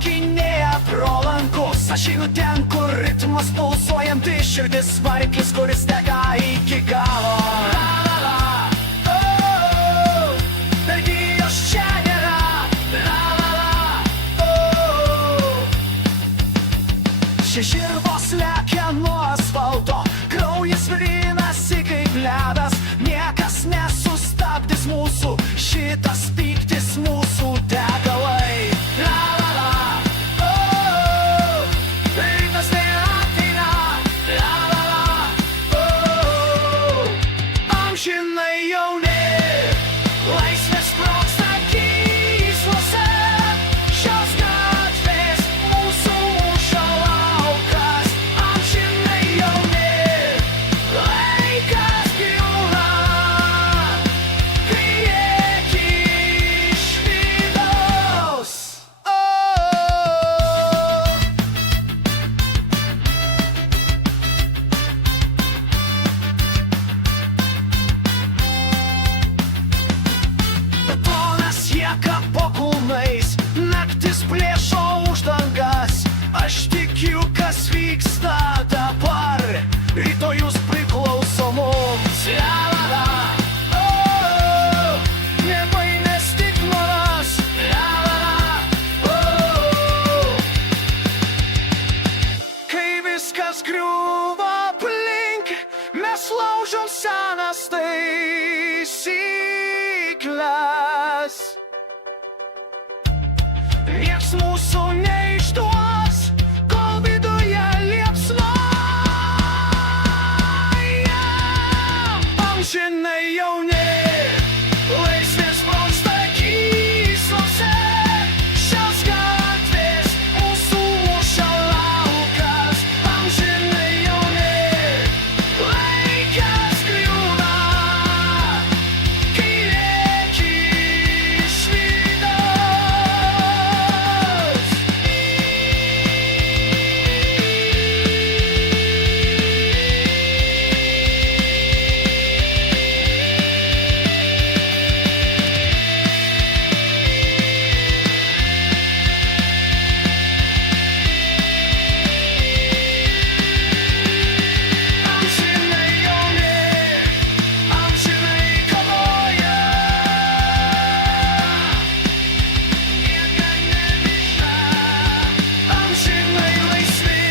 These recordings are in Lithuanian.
šokinėja pro lankus. Aš einu ten, kur ritmas pulsuojanti širdis variklis, kuris teka iki galo. Vergijos čia nėra. Žirvos lekia nuo asfalto, kraujas virinasi kaip ledas. Niekas nesustabdys mūsų, šitas pyktis mūsų degalai. Rytas neateina. Amžinai jauni, laisvės sprogsta gyslose. Šios gatvės mūsų mūšio laukas. Amžinai jauni, laikas griūna, prieky švydos. Betonas jėga po kulnais, naktis plėšo uždangas. Aš tikiu, kas vyksta dabar, rytojus priklauso mums. Nebaimės stigmas. Kai viskas griūva aplink, mes laužom senas taisykles. Nieks mūsų neišduos, kol viduje liepsna. Amžinai jauni, laisvės sprogsta gyslose. Šios gatvės mūsų mūšio laukas. Amžinai jauni, laikas griūna, prieky švydos. Amžinai jauni, amžinai kovoja. Nieka nemiršta. Amžinai laisvi,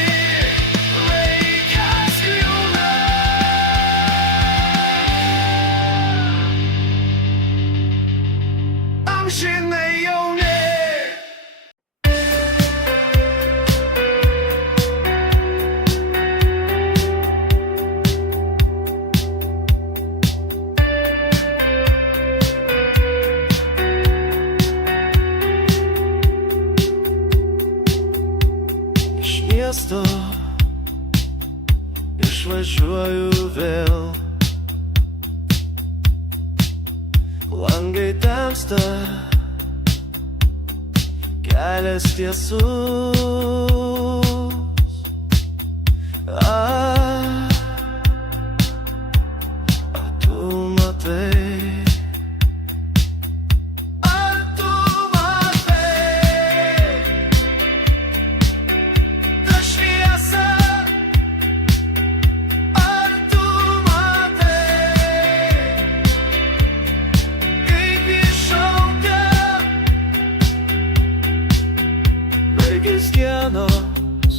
laikas griūna. Amžinai jauni. Iš miesto išvažiuoju vėl. Langai temsta, kelias tiesus. Ar tu matai? Ar tu matai tą šviesą? Ar tu matai, kaip iššaukia? Baigės dienos,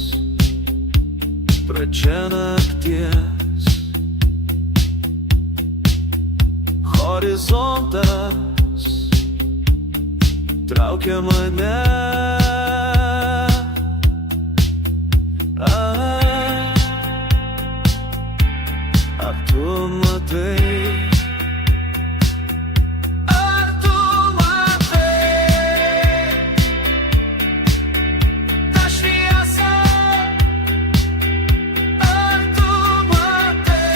pradžia nakties. Horizontas traukia mane. Ar tu matai? Ar tu matai tą šviesą? Ar tu matai,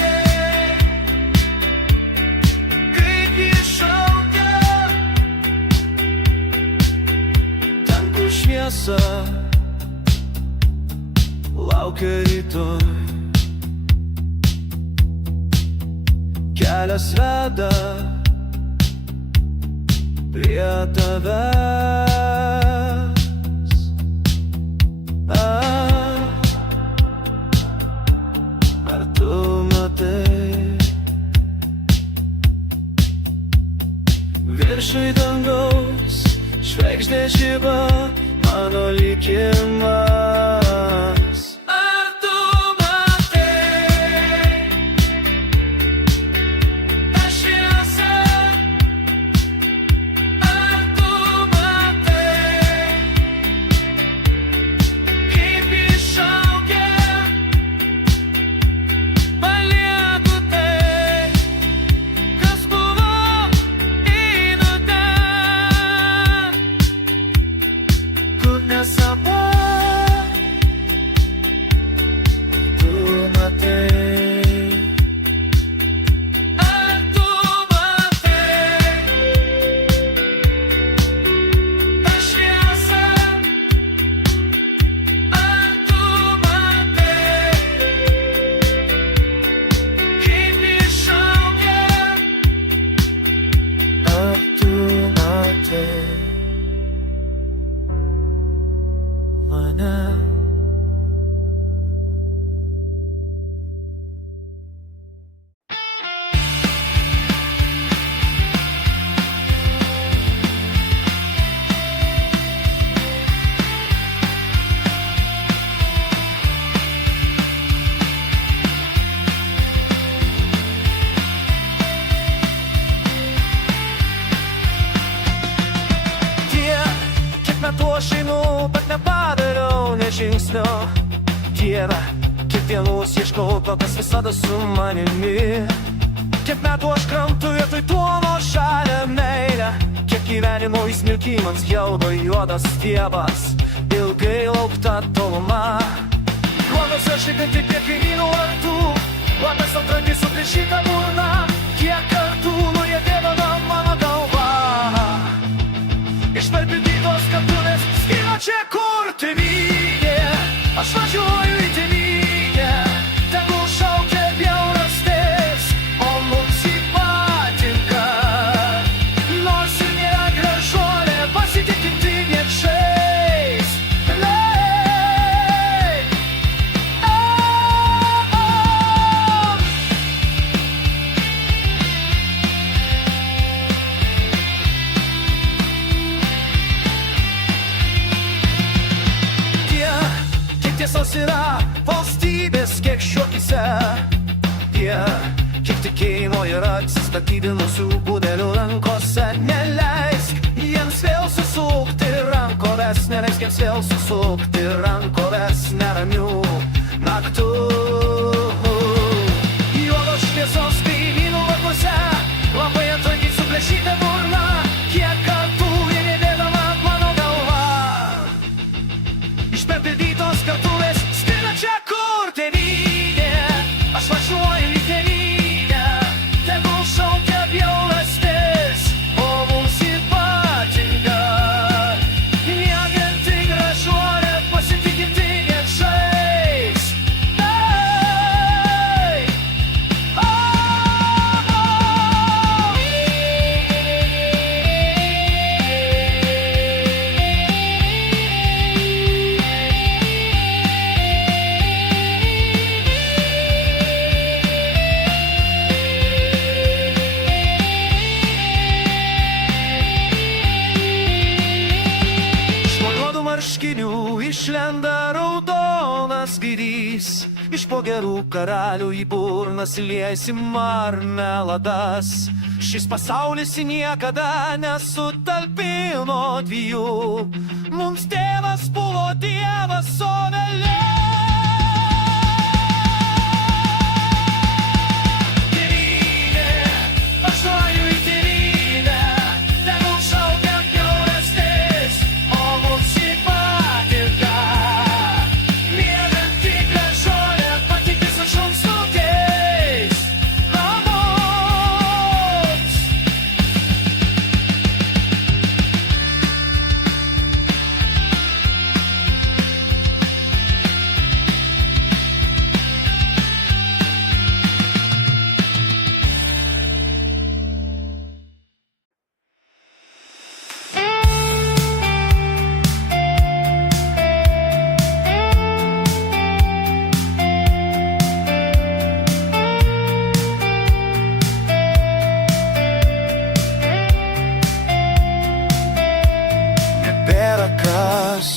kaip iššaukia? Tankų šviesa laukia rytoj. Kelias veda prie tavęs. Ar tu matai viršui dangaus žvaigždė žiba mano likimas? Ar tu matai tą šviesą? Ar tu matai kaip iššaukia palieku tai, kas buvo einu ten, kur nesama tu matai. Ar tu matai tą šviesą? Ar tu matai kaip iššaukia? Ar tu matai mane? Kiek metų aš einu, bet nepadariau nė žingsnio. Dieve, kiek dienos ieškau to, kas visada su manimi. Kiek metų aš kramtu vietoj tuo nuošalę meilę. Kiek gyvenimo įsmilkimams gelba juodas stiebas, ilgai laukta toluma. Duonos aš įdinti tiek kaimynų artų, lapės antrantį suplėšytą burną. Kiek kartų nujedėdama mano galva, išperpildytos kartuvės skino čia, kur tėvynė. Aš važiuoju į tėvynę, tegul šaukia bjaurastis, o mums ji patinka. Nors ir nėra gražuolė, pasitikinti niekšais. Tiesos yra valstybės, kiek šiuokise. Kiek tikėjimo yra atsistatydinusių budelių rankose. Neleisk jiems vėl susukti rankoves, neleisk jiems vėl susukti rankoves neramių naktų. Juodos šviesos kaimynų varpuose, labai antrankiai suplėšyta burna. Kiek kartų jie nedėdama mano galva, išperpildytos kartuvės skina čia, kur tėvynė. Aš važiuoju į tėvynę, tegul šaukia bjaurastis, o mums ji patinka. Mieganti gražuolė, pasitikinti niekšais. Marškinių išlenda raudonas gaidys, iš po gerų karalių į burną liejasi marmeladas. Šis pasaulis niekada nesutalpino dviejų, mums tėvas buvo dievas, o vėliau tėvynė. Aš noriu į tėvynę, tegul šaukia bjaurastis, o mums ji patinka. Mieganti gražuolė, patikti su šunsnukiais namus.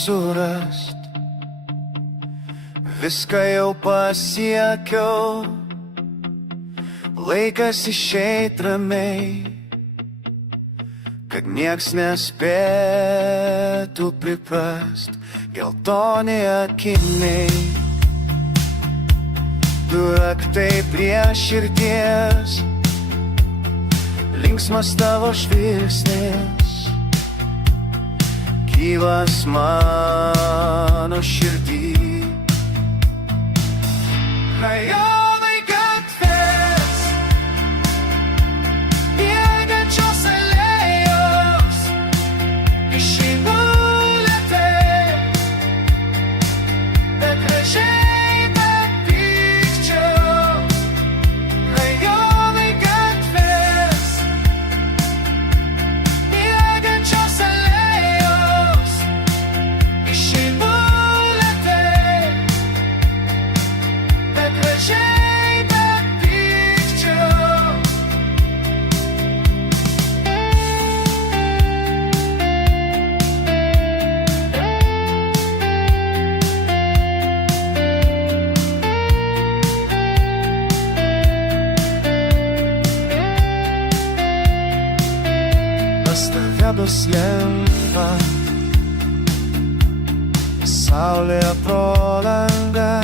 surast. Viską jau pasiekiau, laikas išeit ramiai, kad nieks nespėtų priprast. Geltoni akiniai, du raktai prie širdies, linksmas tavo žvilgsnis, gyvas mano širdį. Rajonai gatvės, miegančios alėjos, išeinu lėtai, bet gražiai, bet pykčio. Rajonai gatvės, miegančios alėjos, išeinu lėtai, bet gražiai, bet pykčio. Pas tave bus lengva, saulė pro langą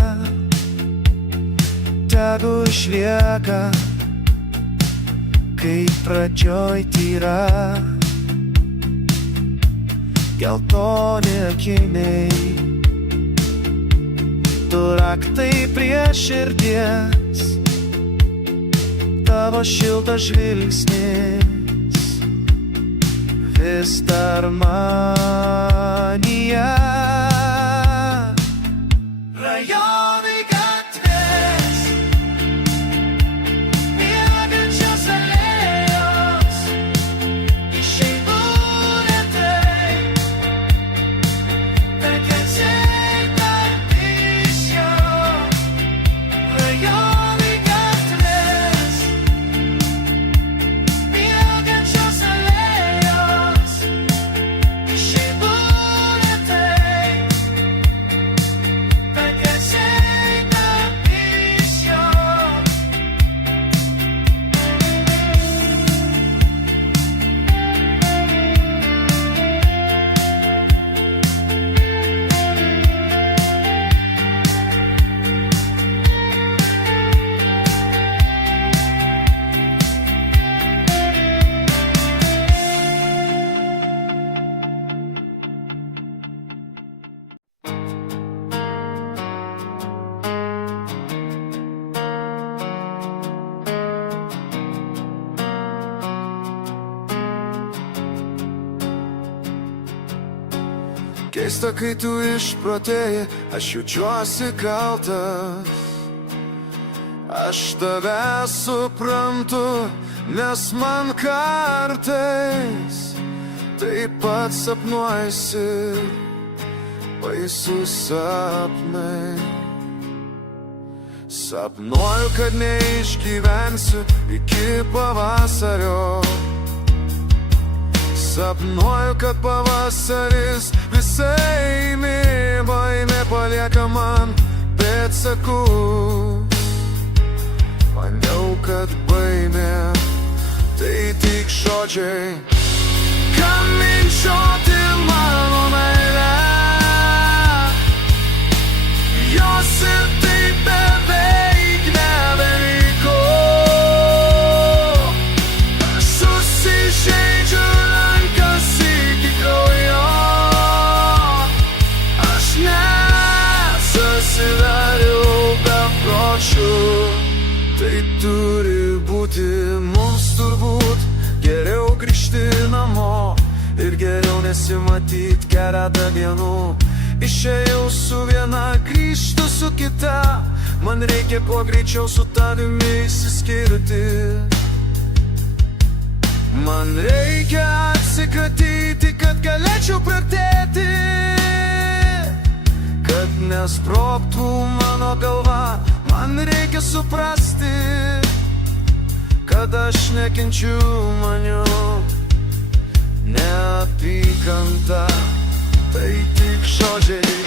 tegu išlieka, kaip pradžioj tyra. Geltoni akiniai, du raktai prie širdies, tavo šiltas žvilgsnis vis dar manyje. Rajonai gatvės, miegančios alėjos, išeinu lėtai, bet gražiai, bet pykčio. Rajonai gatvės, miegančios alėjos, išeinu lėtai, bet gražiai, bet pykčio. Keista, kai tu išprotėjai, aš jaučiuosi kaltas. Aš tave suprantu, nes man kartais taip pat sapnuojasi baisus sapnai. Sapnuoju, kad neišgyvensiu iki pavasario. Sapnuoju, kad pavasaris visai mėvai nepalieka man pėdsakus. Maniau, kad baimė tai tik žodžiai, kam minčioti mano meilę. Jos ir taip beveik nebeliko. Aš susižeidžiu rankas iki kraujo. Aš nesusidariau bepročiu. Tai turi būti mums turbūt geriau grįžti namo ir geriau nesimatyt keletą dienų. Išėjau su viena, grįžtu su kita. Man reikia kuo greičiau su tavimi išsiskirti. Man reikia atsikratyti, kad galėčiau praktėti, kad nesprogtų mano galva. Man reikia suprasti, kad aš nekenčiu maniu neapykantą. tai tik žodžiai.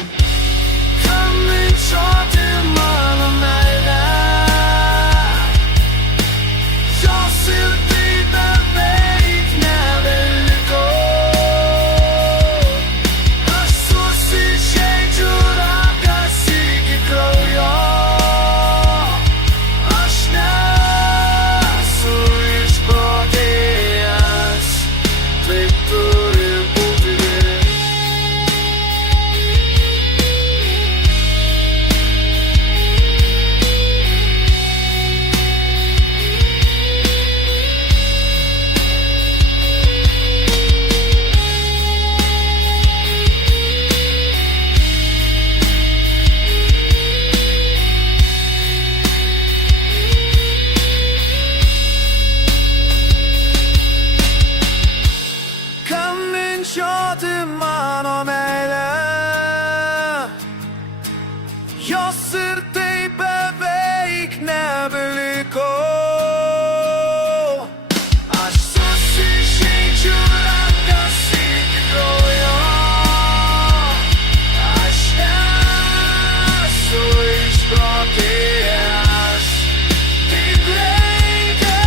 Kamindžioti mano meilę, jos ir taip beveik nebeliko. Aš susižeidžiu rankas iki kraujo, aš nesu išprotėjęs, taip turi būti. Kamindžioti mano meilę, jos ir taip beveik nebeliko. Aš susižeidžiu rankas iki kraujo, aš nesu išprotėjęs, taip reikia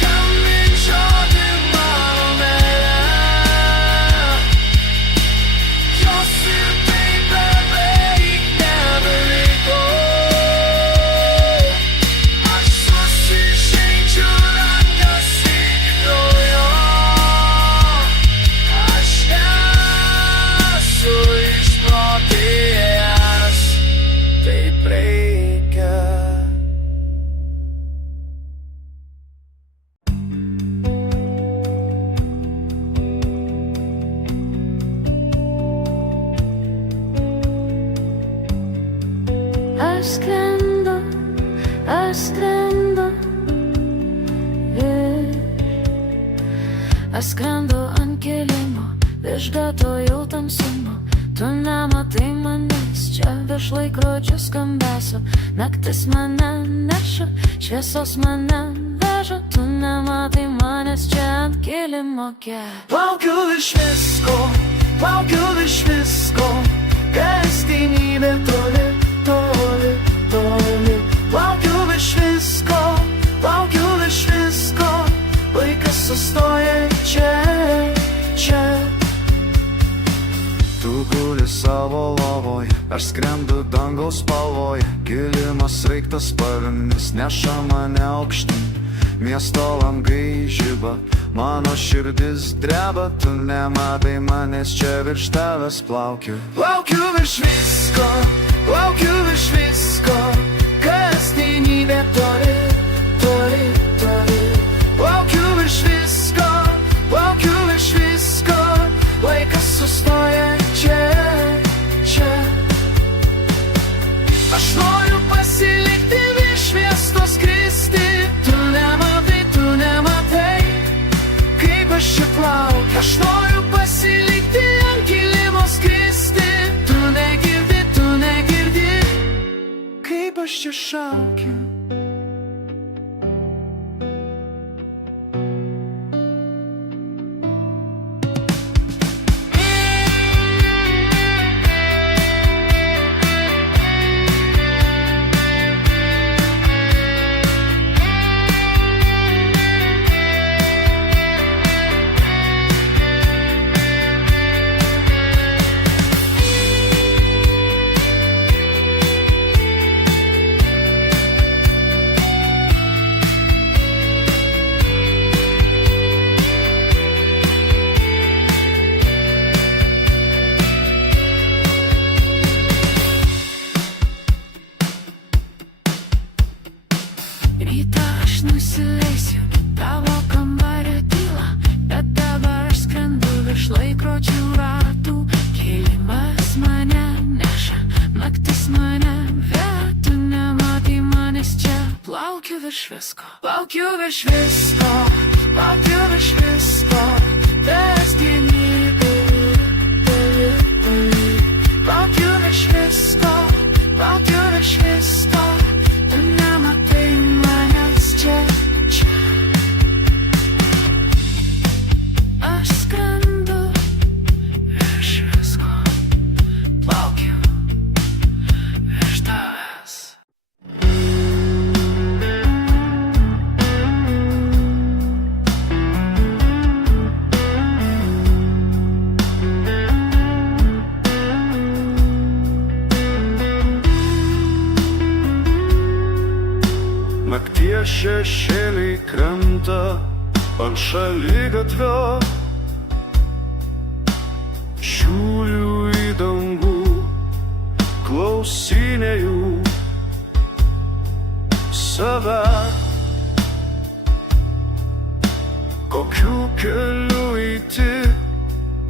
kamindžioti mano meilę, jos ir taip beveik nebeliko. Aš susižeidžiu rankas iki kraujo, aš nesu išprotėjęs, taip reikia. Aš skrendu, aš skrendu ant kilimo, virš gatvų tamsumo. Tu nematai manęs, čia virš laikrodžio skambesio. Naktis mane neša, šviesos mane veža. Tu nematai manęs, čia ant kilimo kelio. Plaukiu virš visko, plaukiu virš visko, kasdienybė toli, toli, toli. Plaukiu virš visko, plaukiu virš visko, laikas sustoja čia, čia. Tu guli savo lovoj, aš skrendu dangaus spalvoj. Kilimas sraigtas sparnis neša mane aukštyn, miesto langai žiba, mano širdis dreba. Tu nematai manęs, čia virš tavęs plaukiu. Plaukiu virš visko, plaukiu virš visko, kasdienybė toli, toli, toli. Plaukiu virš visko, plaukiu virš visko, laikas sustoja čia, čia. Aš noriu pasilikti virš miesto skristi. Tu nematai, kaip aš čia plaukiu. Aš noriu pasilikti ant kilimo skristi. Tu negirdi, kaip aš čia šaukiu. Rytą aš nusileisiu tavo kambario tylą, bet dabar aš skrendu virš laikrodžių ratų. Kilimas mane neša, naktis mane veda. Tu nematai manęs, čia plaukiu virš visko, plaukiu virš visko, plaukiu virš visko, kasdienybė. Plaukiu virš visko, plaukiu virš visko. Tu nematai manęs, čia, čia. Aš skrendu virš nakties šešėliai krenta ant šaligatvio, žiūriu į dangų, klausinėju save, kokiu keliu eiti,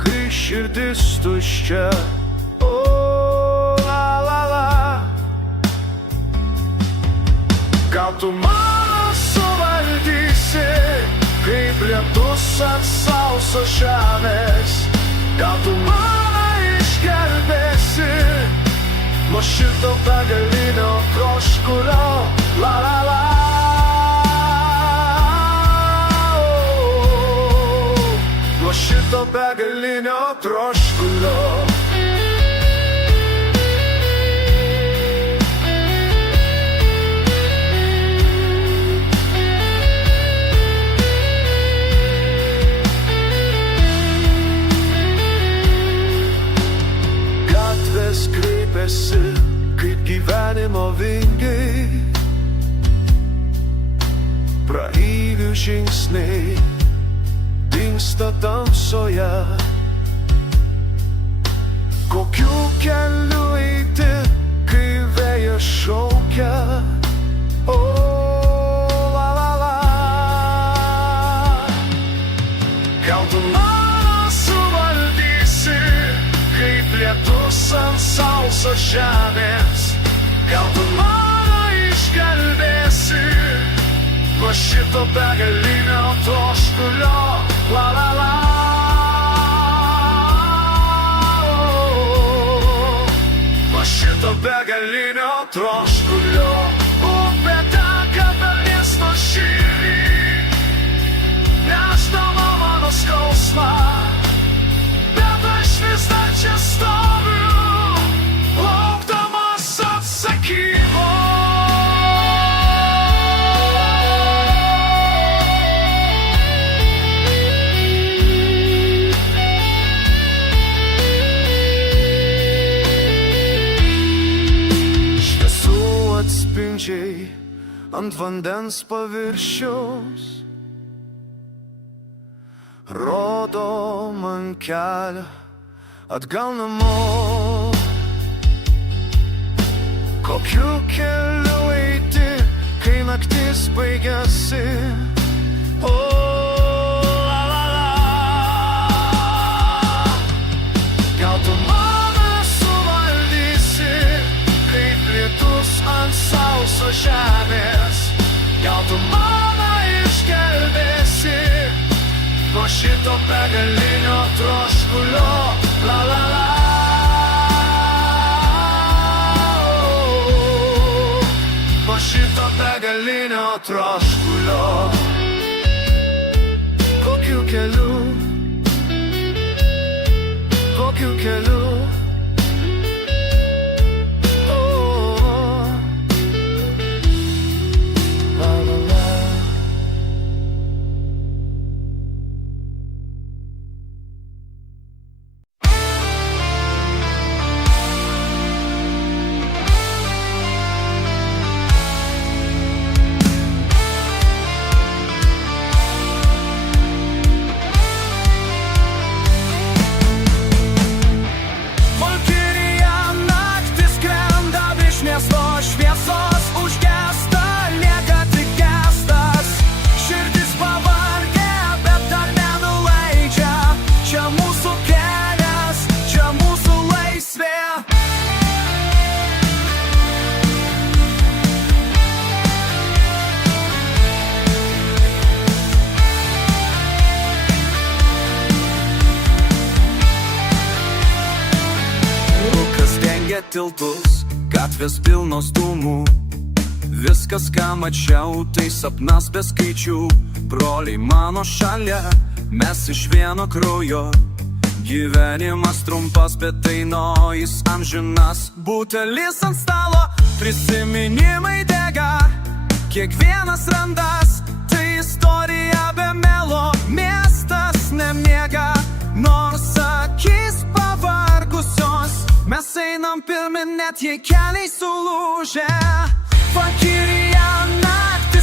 kai širdis tuščia. O, la, la, la. Gal tu mane suvaldysi, kaip lietus ant sausos žemės. Gal tu mane išgelbėsi nuo šito begalinio troškulio. La, la, la. Nuo šito begalinio troškulio. Gatvės kreipiasi kaip gyvenimo vingiai, praeivių žingsniai dingsta tamsoje. Kokiu keliu eiti, kai vėjas šaukia. O, la, la, la. Gal tu mane suvaldysi, kaip lietus ant sausos žemės. Gal tu mane išgelbėsi nuo šito begalinio troškulio. La, la, la. Nuo šito begalinio troškulio. Upė teka per miesto širdį, nešdama mano skausmą, bet aš vis dar čia stoviu, laukdamas atsakymo. Atspindžiai ant vandens paviršiaus rodo man kelią atgal namo. Kokiu keliu eiti, kai naktis baigiasi. O, la, la, la. Gal tu mane suvaldysi, kaip lietus ant sausos žemės. Gal tu mane išgelbėsi nuo šito begalinio troškulio. La, la, la. Nuo šito begalinio troškulio. Kokiu keliu, kokiu keliu. Tiltus, gatvės pilnos dūmų, viskas, ką mačiau, tai sapnas be skaičių. Broliai mano šalia, mes iš vieno kraujo, gyvenimas trumpas, bet tai jis amžinas. Butelis ant stalo, prisiminimai dega, kiekvienas randas, tai istorija be melo. Miestas nemiega, nors akis pavargusios, mes einam pirmin, net jei keliai sulūžę. Vakirija naktį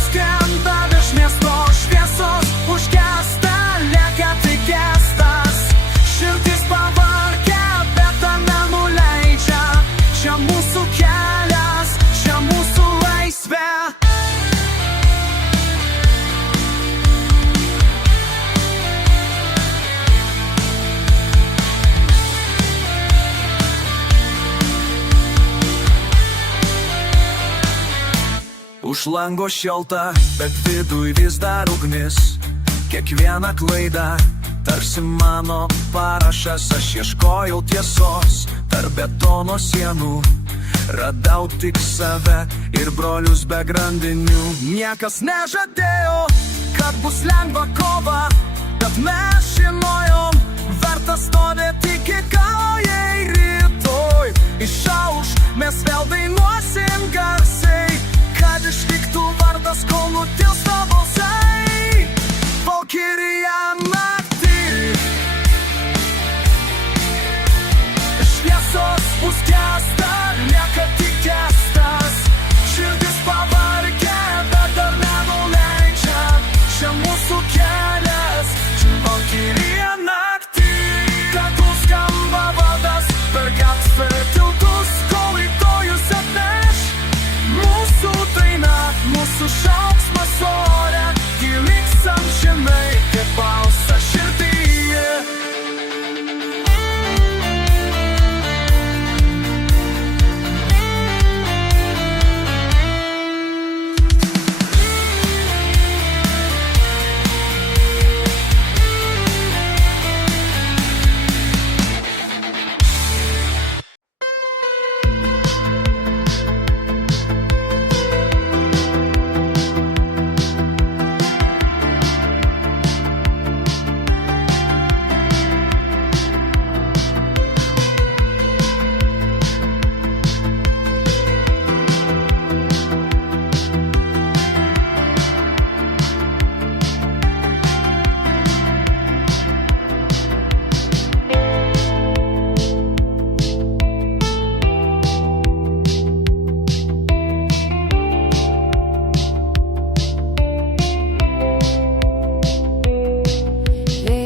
Už lango šilta, bet viduj vis dar ugnis. Kiekviena klaida, tarsi mano parašas. Aš ieškojau tiesos tarp betono sienų. Radau tik save ir brolius be grandinių. Niekas nežadėjo, kad bus lengva kova, bet mes žinojom, verta stovėti iki galo. Jei rytoj išauš, mes vėl dainuosim garsiai, kad išliktų vardas, kol nutils tavo balsai. Valkirija naktį, šviesos užgęsta, lieka tik gestas. Širdis pavargė, bet dar nenuleidžia. Čia mūsų kelias, Valkirija naktį. Tegul skamba vardas per gatvę tiltus, kol rytojus atneš mūsų daina, mūsų šauksmas ore. Ji liks amžinai kaip balsas širdyje.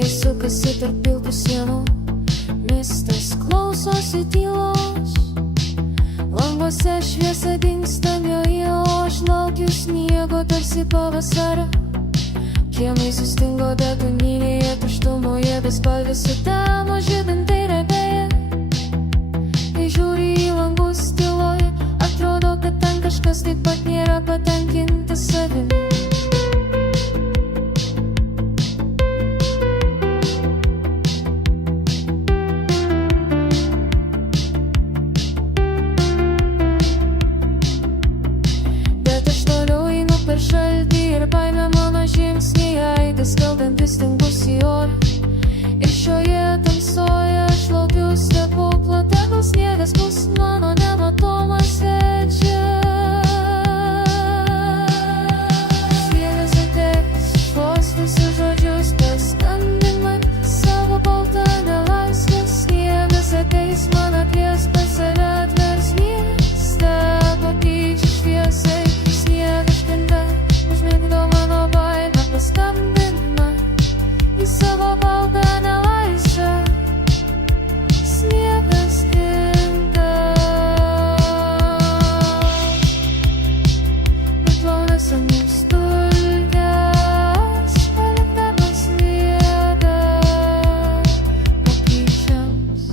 Sukasi tarp pilkų sienų, miestas klausosi tylos. Languose šviesa dingsta joje, o aš laukiu sniego tarsi pavasario. Kiemai sustingo betoninėje tuštumoje, bespalvės sutemo žibintai rebėje. Kai žiūri į langus tyloje, atrodo, kad ten kažkas taip pat nėra patenkintas savimi. Šaltį ir baimę mano žingsniai aidas, kaldantis tinklus į orą. Ir šioje tamsoje aš laukiu stebuklą, tegul sniegas bus mano nematomas svečias. Sniegas ateis, vos visus žodžius paskambink man savo baltą nelaisvę. Sniegas ateis, man atlies pas save atvers miestą, pakeičia šviesai. Sniegas šventė, užmigdo mano baimę, paskambink man į savo baltą nelaisvę. Sniegas krinta, nuplauna senus dulkes, palikdamas sniegą patyčiams.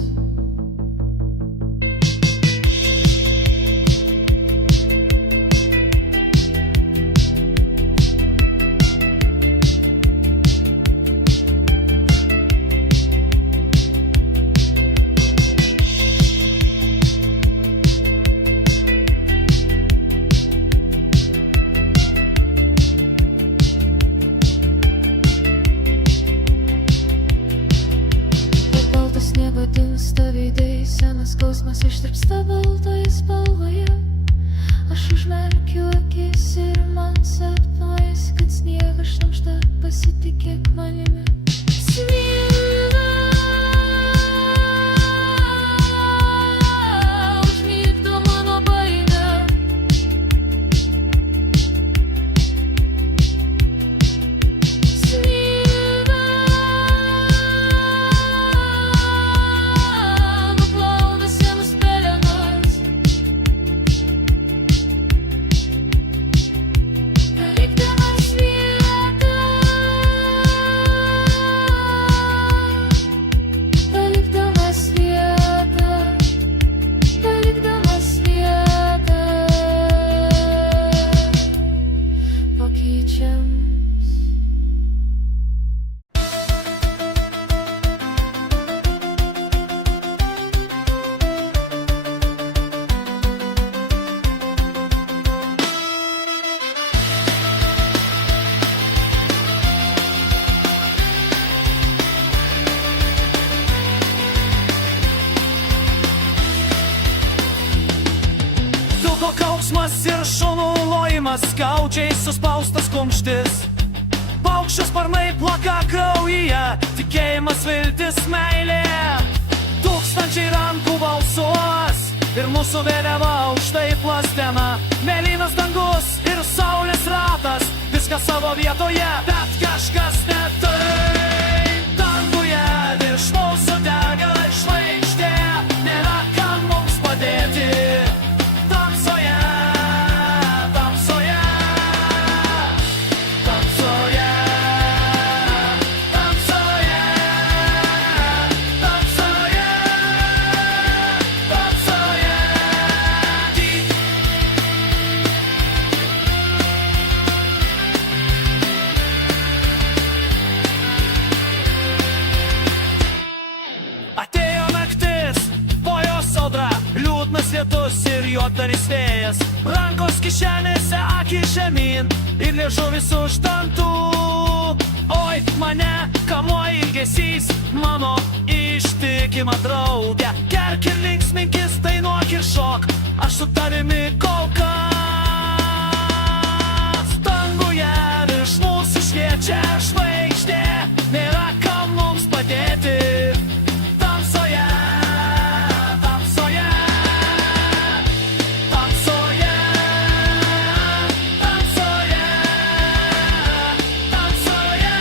Sniego dingsta veidai, senas skausmas ištirpsta baltoje spalvoje. Aš užmerkiu akis ir man sapnuojasi, kad sniegas šlamšta, pasitikėk manimi. Užmigdo mano baimę. Nuplauna senus pelenos. Kūnas skaudžiai suspaustas kumštis, paukščių sparnai plaka kraujyje, tikėjimas, viltis, meilė. Tūkstančiai rankų balsuos ir mūsų vėliava aukštai plastena. Mėlynas dangus ir saulės ratas, viskas savo vietoje, bet kažkas ne taip. Danguje virš mūsų dega žvaigždė, nėra kam mums padėti. Tamsoje, tamsoje, tamsoje, tamsoje, tamsoje, tamsoje. Atėjo naktis, po jos audra, liūdnas lietus ir juoddaris vėjas. Rankos kišenėse, akys žemyn ir liežuvis už dantų. Oi, mane kamuoja ilgesys, mano ištikima draugė. Gerk ir linksminkis, dainuok ir šok, aš su tavimi kol kas. Danguje virš mūsų šviečia žvaigždė, nėra kam mums padėti. Tamsoje, tamsoje, tamsoje, tamsoje, tamsoje,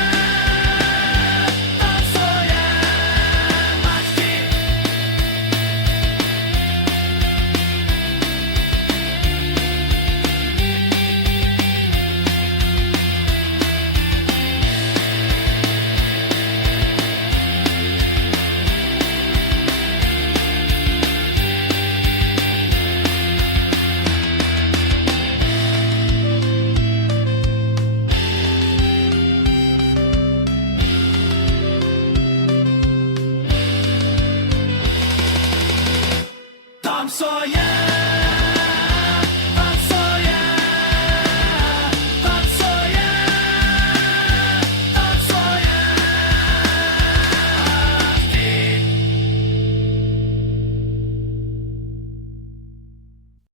tamsoje, naktį. Tamsoje,